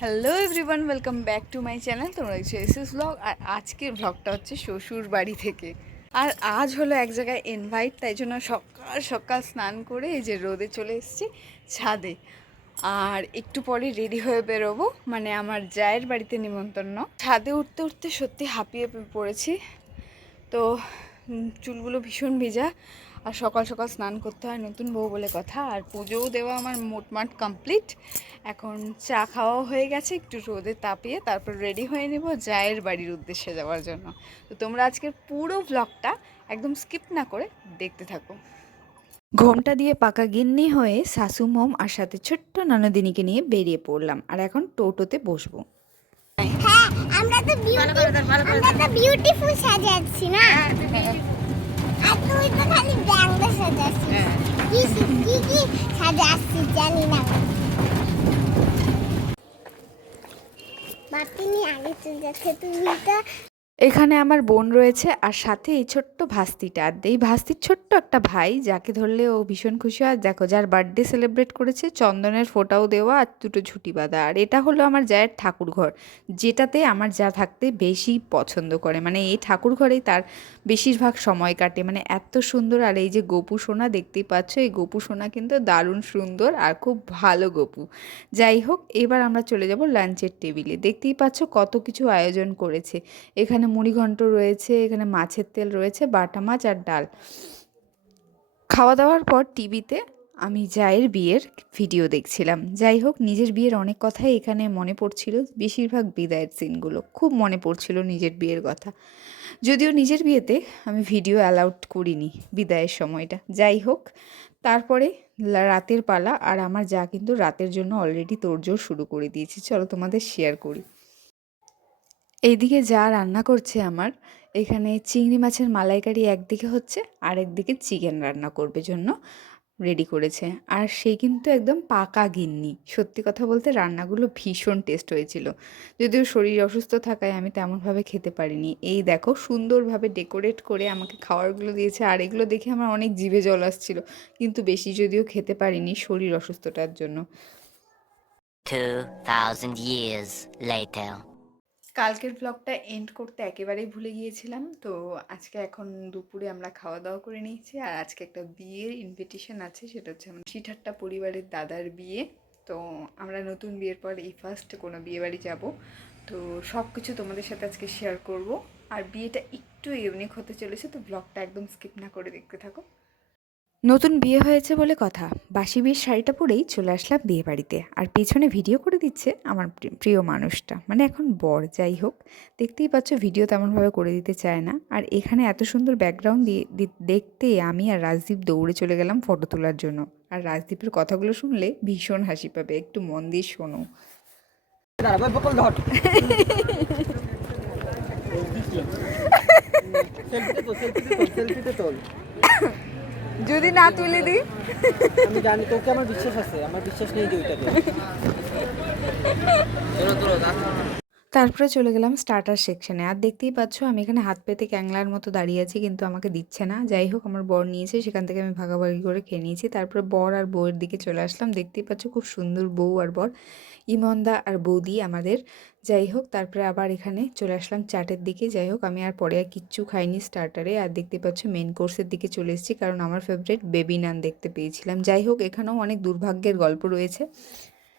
Hello everyone welcome back to my channel তোমরা দেখছ SS blog আর আজকের ব্লগটা হচ্ছে শ্বশুর বাড়ি থেকে। আর আজ হলো এক জায়গায় ইনভাইট তাই জন্য সকাল সকাল স্নান করে এই যে রোদে চলে এসেছি ছাদে। আর একটু পরে রেডি হয়ে বেরোবো। মানে আমার জায়ের বাড়িতে নিমন্ত্রণ। ছাদে উঠতে উঠতে সত্যি হাঁপিয়ে পড়েছি। তো চুলগুলো ভীষণ ভেজা। আর সকাল সকাল স্নান করতে হয় নতুন বউ বলে কথা। আর পুজোও দেওয়া আমার মোটমাট কমপ্লিট এখন চা খাওয়াও হয়ে গেছে একটু রোদে তাপিয়ে তারপর রেডি হয়ে নেব জায়ের বাড়ির উদ্দেশ্যে যাওয়ার জন্য। তো তোমরা আজকের পুরো ব্লগটা একদম স্কিপ না করে দেখতে থাকো। ঘোমটা দিয়ে পাকা গিন্নি হয়ে শাশু মোম আর সাথে ছোট্ট নানাদিনীকে নিয়ে বেরিয়ে পড়লাম। আর এখন টোটোতে বসবো। হ্যাঁ আমরা তো বিউটি আমরা তো বিউটিফুল সাজাচ্ছি না? আর তুই তো খালি ব্যাংলা সাজাচ্ছিস কি কি কি সাজাচ্ছিস জানি না। বাপিনি আগে চলে যাচ্ছে তুমি তো এখানে আমার বোন রয়েছে আর সাথে এই ছোট্ট ভাস্তিটা। আর এই ভাস্তির ছোট্ট একটা ভাই, যাকে ধরলে ও ভীষণ খুশি হয়। দেখো, যার বার্থডে সেলিব্রেট করেছে, চন্দনের ফোটাও দেওয়া আর দুটো ঝুটি বাঁধা। আর এটা হলো আমার জায়ের ঠাকুর ঘর, যেটাতে আমার যা থাকতে বেশি পছন্দ করে। মানে এই ঠাকুর ঘরেই তার বেশিরভাগ সময় কাটে। মানে এত সুন্দর। আর এই যে গোপু সোনা, দেখতেই পাচ্ছ, এই গোপু সোনা কিন্তু দারুণ সুন্দর আর খুব ভালো গোপু। যাই হোক, এবার আমরা চলে যাব লাঞ্চের টেবিলে দেখতেই পাচ্ছ কত কিছু আয়োজন করেছে। এখানে মুড়িঘণ্ট রয়েছে, এখানে মাছের তেল রয়েছে, বাটা মাছ আর ডাল। খাওয়া দাওয়ার পর টিভিতে আমি জায়ের বিয়ের ভিডিও দেখছিলাম। যাই হোক, নিজের বিয়ের অনেক কথাই এখানে মনে পড়ছিল, বেশিরভাগ বিদায়ের সিনগুলো খুব মনে পড়ছিল নিজের বিয়ের কথা। যদিও নিজের বিয়েতে আমি ভিডিও অ্যালাউড করিনি বিদায়ের সময়টা। যাই হোক, তারপরে রাতের পালা আর আমার যা কিন্তু রাতের জন্য অলরেডি তোড়জোড় শুরু করে দিয়েছি। চলো তোমাদের শেয়ার করি। এইদিকে যা রান্না করছে আমার এখানে চিংড়ি মাছের মালাইকারি একদিকে হচ্ছে আর একদিকে চিকেন রান্না করবে জন্য রেডি করেছে। আর সে কিন্তু একদম পাকা গিন্নি। সত্যি কথা বলতে রান্নাগুলো ভীষণ টেস্ট হয়েছিল। যদিও শরীর অসুস্থ থাকায় আমি তেমনভাবে খেতে পারিনি। এই দেখো সুন্দরভাবে ডেকোরেট করে আমাকে খাবারগুলো দিয়েছে আর এগুলো দেখে আমার অনেক জিভে জল আসছিল। কিন্তু বেশি যদিও খেতে পারিনি শরীর অসুস্থতার জন্য। 2,000 years later. কালকের ব্লগটা এন্ড করতে একেবারেই ভুলে গিয়েছিলাম। তো আজকে এখন দুপুরে আমরা খাওয়া দাওয়া করে নিয়েছি। আর আজকে একটা বিয়ের ইনভিটেশন আছে, সেটা হচ্ছে আমার শিঠাট্টা পরিবারের দাদার বিয়ে। তো আমরা নতুন বিয়ের পর এই ফার্স্ট কোনো বিয়ে বাড়ি যাব। তো সব কিছু তোমাদের সাথে আজকে শেয়ার করব। আর বিয়েটা একটু ইউনিক হতে চলেছে, তো ব্লগটা একদম স্কিপ না করে দেখতে থাকো। নতুন বিয়ে হয়েছে বলে কথা। বাসি বিয়ের শাড়িটা পরেই চলে আসলাম বিয়ে বাড়িতে আর পেছনে ভিডিও করে দিচ্ছে আমার প্রিয় মানুষটা। মানে এখন বর, যাই হোক। দেখতেই পাচ্ছ ভিডিও তেমনভাবে করে দিতে চায় না। আর এখানে এত সুন্দর ব্যাকগ্রাউন্ড দিয়ে দেখতে আমি আর রাজদীপ দৌড়ে চলে গেলাম ফটো তোলার জন্য। আর রাজদীপের কথাগুলো শুনলে ভীষণ হাসি পাবে। একটু মন দিয়ে শোনো। সেলফিতে তো সেলফিতে তো। না তুলে দিই। আমি জানি তোকে আমার বিশ্বাস আছে আমার বিশ্বাস নেই যে ওইটাতে তারপরে চলে গেলাম স্টার্টার সেকশনে আর দেখতেই পাচ্ছ, আমি এখানে হাত পেতে ক্যাংলার মতো দাঁড়িয়ে আছি, কিন্তু আমাকে দিচ্ছে না। যাই হোক, আমার বর নিয়েছে, সেখান থেকে আমি ভাগাভাগি করে খেয়ে নিয়েছি। তারপরে বর আর বউয়ের দিকে চলে আসলাম। দেখতেই পাচ্ছ, খুব সুন্দর বউ আর বর, ইমন্দা আর বৌদি আমাদের। যাই হোক, তারপরে আবার এখানে চলে আসলাম চাটের দিকে। যাই হোক, আমি আর পরে আর কিচ্ছু খাইনি স্টার্টারে আর দেখতে পাচ্ছ মেন কোর্সের দিকে চলে এসেছি, কারণ আমার ফেভারিট বেবি নান দেখতে পেয়েছিলাম। যাই হোক, এখানেও অনেক দুর্ভাগ্যের গল্প রয়েছে।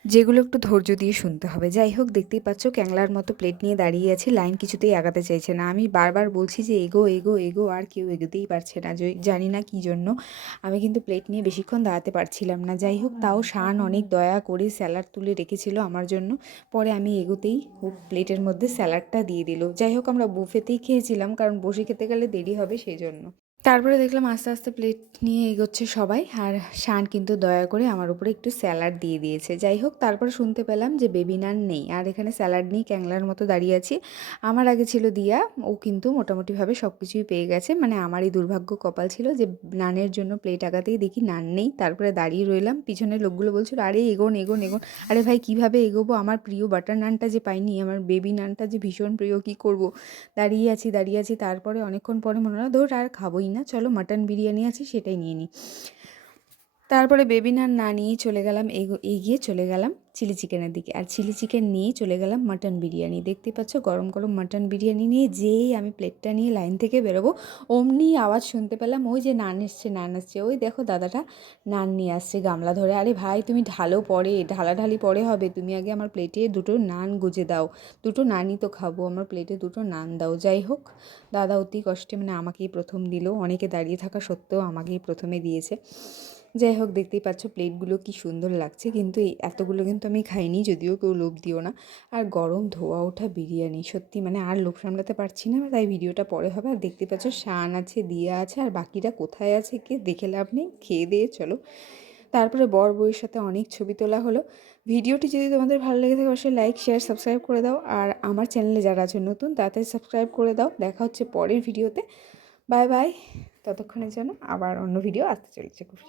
যেগুলো একটু ধৈর্য দিয়ে শুনতে হবে। যাই হোক, দেখতেই পাচ্ছ ক্যাংলার মতো প্লেট নিয়ে দাঁড়িয়ে আছে। লাইন কিছুতেই আগাতে চাইছে না। আমি বারবার বলছি যে, এগো এগো এগো, আর কেউ এগোতেই পারছে না। জানি না কী জন্য। আমি কিন্তু প্লেট নিয়ে বেশিক্ষণ দাঁড়াতে পারছিলাম না। যাই হোক, তাও শান অনেক দয়া করে স্যালাড তুলে রেখেছিল আমার জন্য। পরে আমি এগোতেই ও প্লেটের মধ্যে স্যালাডটা দিয়ে দিল। যাই হোক, আমরা বুফেতেই খেয়েছিলাম, কারণ বসে খেতে গেলে দেরি হবে সেই জন্য তারপরে দেখলাম আস্তে আস্তে প্লেট নিয়ে এগোচ্ছে সবাই। আর শান কিন্তু দয়া করে আমার উপরে একটু স্যালাড দিয়ে দিয়েছে। যাই হোক, তারপর শুনতে পেলাম যে বেবি নান নেই। আর এখানে স্যালাড নিয়ে ক্যাংলার মতো দাঁড়িয়ে আছি। আমার আগে ছিল দিয়া, ও কিন্তু মোটামুটিভাবে সব কিছুই পেয়ে গেছে। মানে আমারই দুর্ভাগ্য কপাল ছিল যে নানের জন্য প্লেট আগাতেই দেখি নান নেই। তারপরে দাঁড়িয়ে রইলাম। পিছনের লোকগুলো বলছিল, আরে, এগোন এগোন এগোন। আরে ভাই, কীভাবে এগোবো? আমার প্রিয় বাটার নানটা যে পাইনি, আমার বেবি নানটা যে ভীষণ প্রিয়, কি করব? দাঁড়িয়ে আছি দাঁড়িয়ে আছি। তারপরে অনেকক্ষণ পরে মনে হলো, ধর, আর খাবোই না। চলো মাটন বিরিয়ানি আছে সেটাই নিয়ে নিই তারপরে বেবিনার না নিয়েই চলে গেলাম, এগো- এগিয়ে চলে গেলাম। চিলি চিকেনের দিকে। আর চিলি চিকেন নিয়েই চলে গেলাম মাটন বিরিয়ানি। দেখতে পাচ্ছ গরম গরম মাটন বিরিয়ানি নিয়ে যেই আমি প্লেটটা নিয়ে লাইন থেকে বেরোবো, অমনি আওয়াজ শুনতে পেলাম, ওই যে নান এসছে, নান আসছে ওই দেখো দাদাটা নান নিয়ে আসছে গামলা ধরে। আরে ভাই, তুমি ঢালো পরে, ঢালাঢালি পরে হবে। তুমি আগে আমার প্লেটে দুটো নান গুজে দাও। দুটো নানই তো খাব, আমার প্লেটে দুটো নান দাও। যাই হোক, দাদা অতি কষ্টে মানে আমাকেই প্রথম দিল। অনেকে দাঁড়িয়ে থাকা সত্ত্বেও আমাকেই প্রথমে দিয়েছে। যাই হোক, দেখতেই পাচ্ছ প্লেটগুলো কি সুন্দর লাগছে। কিন্তু এতগুলো কিন্তু আমি খাইনি, যদিও কেউ লোভ দিও না। আর গরম ধোয়া ওঠা বিরিয়ানি, সত্যি মানে আর লোভ সামলাতে পারছি না, তাই ভিডিওটা পরে হবে। আর দেখতে পাচ্ছ শান আছে, দিয়া আছে, আর বাকিরা কোথায় আছে কে দেখে লাভ নেই, খেয়ে দিয়ে চলো। তারপরে বর বউয়ের সাথে অনেক ছবি তোলা হলো। ভিডিওটি যদি তোমাদের ভালো লেগে থাকে, অবশ্যই লাইক শেয়ার সাবস্ক্রাইব করে দাও। আর আমার চ্যানেলে যারা আছে নতুন, তাড়াতাড়ি সাবস্ক্রাইব করে দাও। দেখা হচ্ছে পরের ভিডিওতে। বাই বাই ততক্ষণের জন্য আবার অন্য ভিডিও আসতে চলেছে খুব।